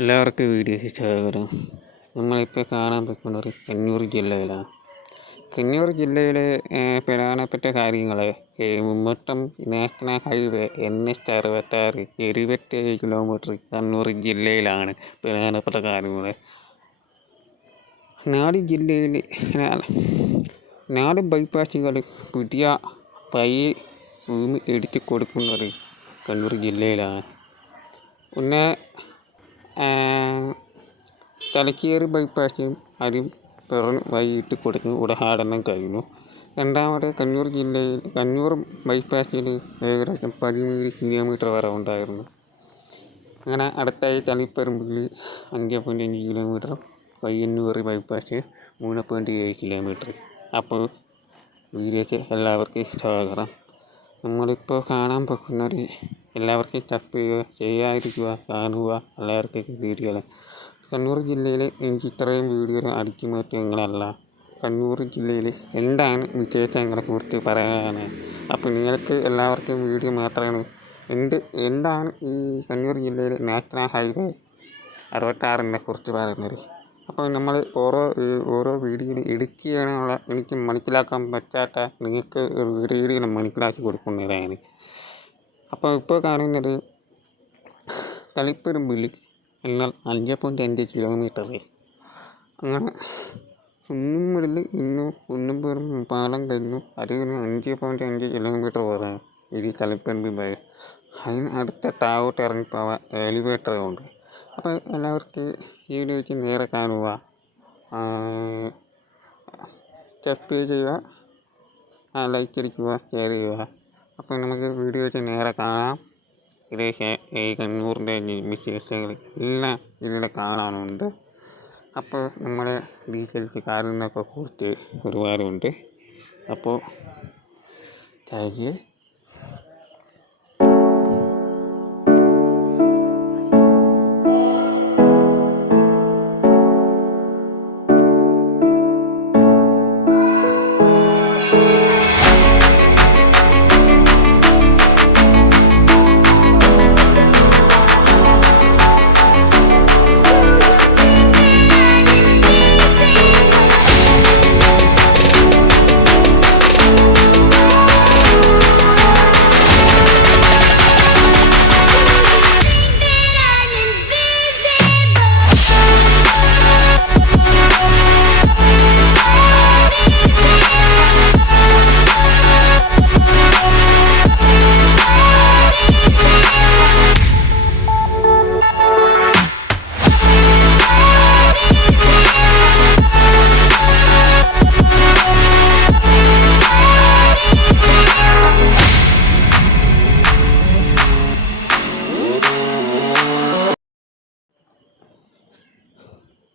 എല്ലാവർക്കും വീഡിയോയ്ക്ക് സ്വാഗതം. നമ്മളിപ്പോൾ കാണാൻ പറ്റുന്നത് കണ്ണൂർ ജില്ലയിലാണ്. കണ്ണൂർ ജില്ലയിലെ പ്രധാനപ്പെട്ട കാര്യങ്ങൾ മൊത്തം national highway NH66 27 kilometre Kannur ജില്ലയിലാണ് പ്രധാനപ്പെട്ട കാര്യങ്ങൾ. നാല് ബൈപ്പാസുകൾ പുതിയ പഴയ ഭൂമി എടുത്ത് കൊടുക്കുന്നത് കണ്ണൂർ ജില്ലയിലാണ്. പിന്നെ തലശ്ശേരി ബൈപ്പാസും അതും വൈകിട്ട് കൊടുക്കുന്ന ഉദ്ഘാടനം കഴിഞ്ഞു. രണ്ടാമത് കണ്ണൂർ ബൈപ്പാസിൽ ഏകദേശം 17 കിലോമീറ്റർ വരെ ഉണ്ടായിരുന്നു. അങ്ങനെ അടുത്തായി തളിപ്പറമ്പിൽ 5.5 കിലോമീറ്റർ, പയ്യന്നൂർ ബൈപ്പാസ് 3.7 കിലോമീറ്റർ. അപ്പോൾ വീഡിയോയ്ക്ക് എല്ലാവർക്കും സ്വാഗതം. നമ്മളിപ്പോൾ കാണാൻ പോകുന്നത് എല്ലാവർക്കും ചെയ്യാതിരിക്കുക, കാണുക, എല്ലാവർക്കും വീഡിയോകൾ. കണ്ണൂർ ജില്ലയിൽ എനിക്ക് ഇത്രയും വീഡിയോകൾ അടിച്ചു മാറ്റങ്ങളല്ല. കണ്ണൂർ ജില്ലയിൽ എന്താണ് വിശേഷങ്ങളെക്കുറിച്ച് പറയാനാണ്. അപ്പോൾ നിങ്ങൾക്ക് എല്ലാവർക്കും വീഡിയോ മാത്രമാണ് എന്താണ് ഈ കണ്ണൂർ ജില്ലയിൽ നാഷണൽ ഹൈവേ 66 കുറിച്ച് പറയുന്നത്. അപ്പോൾ നമ്മൾ ഓരോ വീഡിയോയിൽ എഡിറ്റ് ചെയ്യാനുള്ള എനിക്ക് മനസ്സിലാക്കാൻ പറ്റാത്ത നിങ്ങൾക്ക് വീഡിയോയിൽ മനസ്സിലാക്കി കൊടുക്കുന്നതാണ്. അപ്പോൾ ഇപ്പോൾ കാണുന്നത് തളിപ്പറമ്പിൽ എന്നാൽ 5.5 കിലോമീറ്റർ. അങ്ങനെ കുന്നുംപുറം പാലം കഴിഞ്ഞു. അതിന് 5.5 കിലോമീറ്റർ വരെ ഇത് തളിപ്പറമ്പിൽ വരെ. അതിന് അടുത്ത താഴോട്ട് ഇറങ്ങിപ്പോവാൻ എലിവേറ്റർ ഉണ്ട്. അപ്പോൾ എല്ലാവർക്കും ഈ വീഡിയോ വെച്ച് നേരെ കാണുക, സബ്സ്ക്രൈബ് ചെയ്യുക, ലൈക്ക് അടിക്കുക, ഷെയർ ചെയ്യുക. അപ്പോൾ നമുക്ക് വീഡിയോ വെച്ച് നേരെ കാണാം. ഈ കണ്ണൂരിൻ്റെ വിശേഷങ്ങൾ എല്ലാം ഇതിലൂടെ കാണാനുണ്ട്. അപ്പോൾ നമ്മുടെ ഡീറ്റെയിൽസ് കാര്യങ്ങളൊക്കെ കുറിച്ച് ഒരുപാടുണ്ട്. അപ്പോൾ താങ്ക് യു.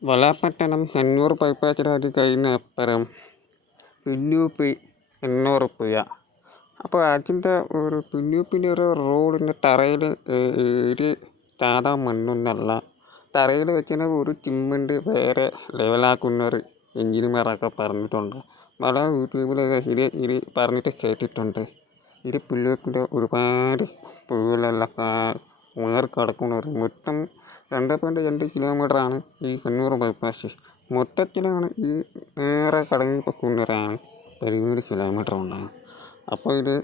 വളപട്ടണം കണ്ണൂർ ബൈപ്പാസിൽ കഴിഞ്ഞ അപ്പുറം പുല്ലൂപ്പി 800 പുഴ. അപ്പോൾ അതിൻ്റെ പുല്ലൂപ്പിൻ്റെ ഒരു റോഡിൻ്റെ തറയിൽ ഒരു സാധാ മണ്ണൊന്നല്ല, തറയിൽ വെച്ചിട്ട് ഒരു സിമൻറ്റ് വേറെ ലെവലാക്കുന്ന ഒരു എഞ്ചിനീയർമാരൊക്കെ പറഞ്ഞിട്ടുണ്ട്. പല യൂട്യൂബിലൊക്കെ ഇത് പറഞ്ഞിട്ട് കേട്ടിട്ടുണ്ട്. ഇത് പുല്ലൂപ്പിൻ്റെ ഒരുപാട് പുഴകളെല്ലാം കിടക്കുന്ന ഒരു മൊത്തം 2.2 കിലോമീറ്ററാണ് ഈ കണ്ണൂർ ബൈപ്പാസ്. മൊത്തത്തിലാണ് ഈ നേരെ കടങ്ങി പൊക്കുന്നവരാണ് 17 കിലോമീറ്റർ ഉണ്ടാകും. അപ്പോൾ ഇത്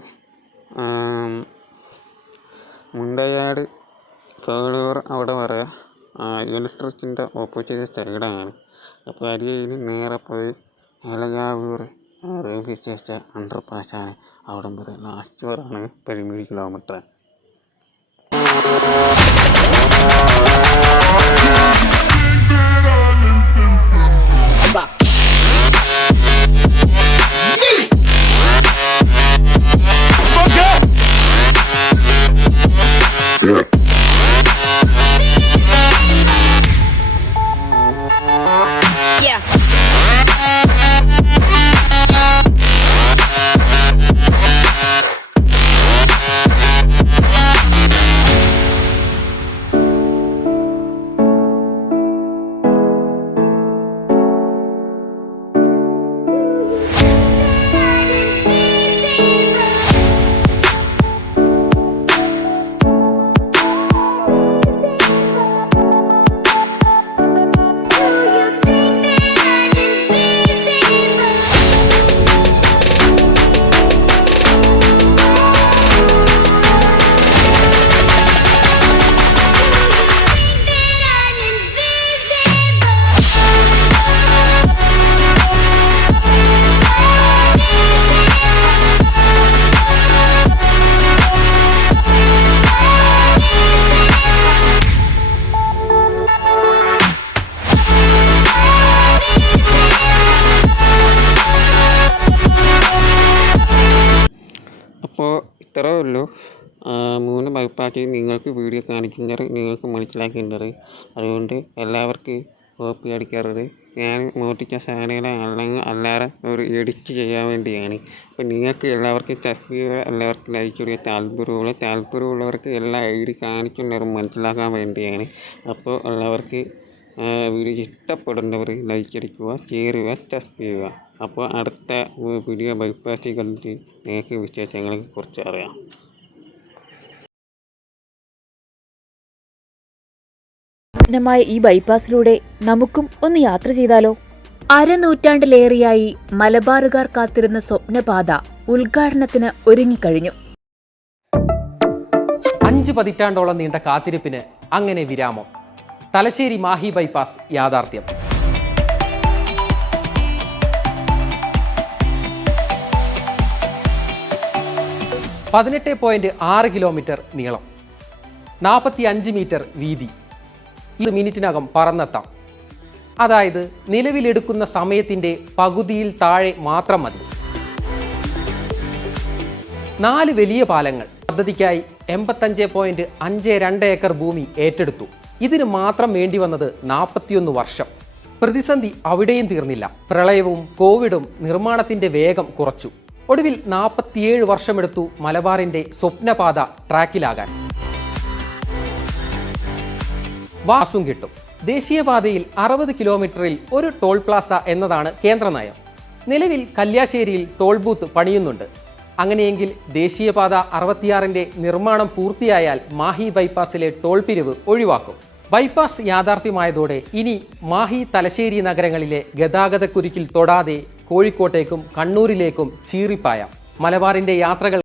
മുണ്ടയാട് തോളൂർ അവിടെ വരെ ഇലക്ട്രിസിറ്റിൻ്റെ ഓപ്പോസിറ്റ് സൈഡാണ്. അപ്പോൾ അതിൽ നേരെ പോയി ഏലകാവൂർ റെയിൽവേ സ്റ്റേഷൻ അണ്ടർപാസാണ്. അവിടെ വരെ ലാസ്റ്റ് വരെയാണ് 17 കിലോമീറ്റർ. ഇത്രേ ഉള്ളൂ. 3 ബൈപ്പാസ് നിങ്ങൾക്ക് വീഡിയോ കാണിക്കുന്നത് നിങ്ങൾക്ക് മനസ്സിലാക്കേണ്ടത്. അതുകൊണ്ട് എല്ലാവർക്കും കോപ്പി അടിക്കരുത്. ഞാൻ മോഷ്ടിച്ച സാധനങ്ങൾ അല്ലാതെ ഒരു എഡിറ്റ് ചെയ്യാൻ വേണ്ടിയാണ്. അപ്പോൾ നിങ്ങൾക്ക് എല്ലാവർക്കും സബ്സ്ക്രൈബ്, എല്ലാവർക്കും ലൈക്ക് ചെയ്യാൻ താല്പര്യമുള്ളവർക്ക് എല്ലാ ഐഡി കാണിക്കുന്നവരും മനസ്സിലാക്കാൻ വേണ്ടിയാണ്. അപ്പോൾ എല്ലാവർക്കും വീഡിയോ ഇഷ്ടപ്പെടുന്നവർ ലൈക്ക് അടിക്കുക, ഷെയർ ചെയ്യുക, സബ്സ്ക്രൈബ് ചെയ്യുക. അപ്പോൾ അടുത്ത വീഡിയോ ബൈപ്പാസ് കണ്ടിട്ട് നിങ്ങൾക്ക് വിശേഷങ്ങളെ കുറിച്ച് അറിയാം. ഈ ബൈപ്പാസിലൂടെ നമുക്കും ഒന്ന് യാത്ര ചെയ്താലോ? അരനൂറ്റാണ്ടിലേറെയായി മലബാറുകാർ കാത്തിരുന്ന സ്വപ്നപാത ഉദ്ഘാടനത്തിന് ഒരുങ്ങിക്കഴിഞ്ഞു. 5 പതിറ്റാണ്ടോളം നീണ്ട കാത്തിരിപ്പിന് അങ്ങനെ വിരാമം. തലശ്ശേരി മാഹി ബൈപ്പാസ് യാഥാർത്ഥ്യം. 18.6 കിലോമീറ്റർ നീളം, 45 മീറ്റർ വീതി. 2 മിനിറ്റിനകം പറന്നെത്താം. അതായത് നിലവിലെടുക്കുന്ന സമയത്തിൻ്റെ പകുതിയിൽ താഴെ മാത്രം മതി. 4 വലിയ പാലങ്ങൾ. പദ്ധതിക്കായി 85.52 ഏക്കർ ഭൂമി ഏറ്റെടുത്തു. ഇതിന് മാത്രം വേണ്ടി വന്നത് 41 വർഷം. പ്രതിസന്ധി അവിടെയും തീർന്നില്ല. പ്രളയവും കോവിഡും നിർമ്മാണത്തിന്റെ വേഗം കുറച്ചു. ഒടുവിൽ 47 വർഷമെടുത്തു മലബാറിന്റെ സ്വപ്നപാത ട്രാക്കിലാകാൻ. വാസും കിട്ടും. ദേശീയപാതയിൽ 60 കിലോമീറ്ററിൽ ഒരു ടോൾ പ്ലാസ എന്നതാണ് കേന്ദ്ര നയം. നിലവിൽ കല്യാശ്ശേരിയിൽ ടോൾ ബൂത്ത് പണിയുന്നുണ്ട്. അങ്ങനെയെങ്കിൽ ദേശീയപാത 66ന്റെ നിർമ്മാണം പൂർത്തിയായാൽ മാഹി ബൈപ്പാസിലെ ടോൾ പിരിവ് ഒഴിവാക്കും. ബൈപ്പാസ് യാഥാർത്ഥ്യമായതോടെ ഇനി മാഹി തലശ്ശേരി നഗരങ്ങളിലെ ഗതാഗതക്കുരുക്കിൽ തൊടാതെ കോഴിക്കോട്ടേക്കും കണ്ണൂരിലേക്കും ചീറിപ്പായാം. മലബാറിന്റെ യാത്രകൾ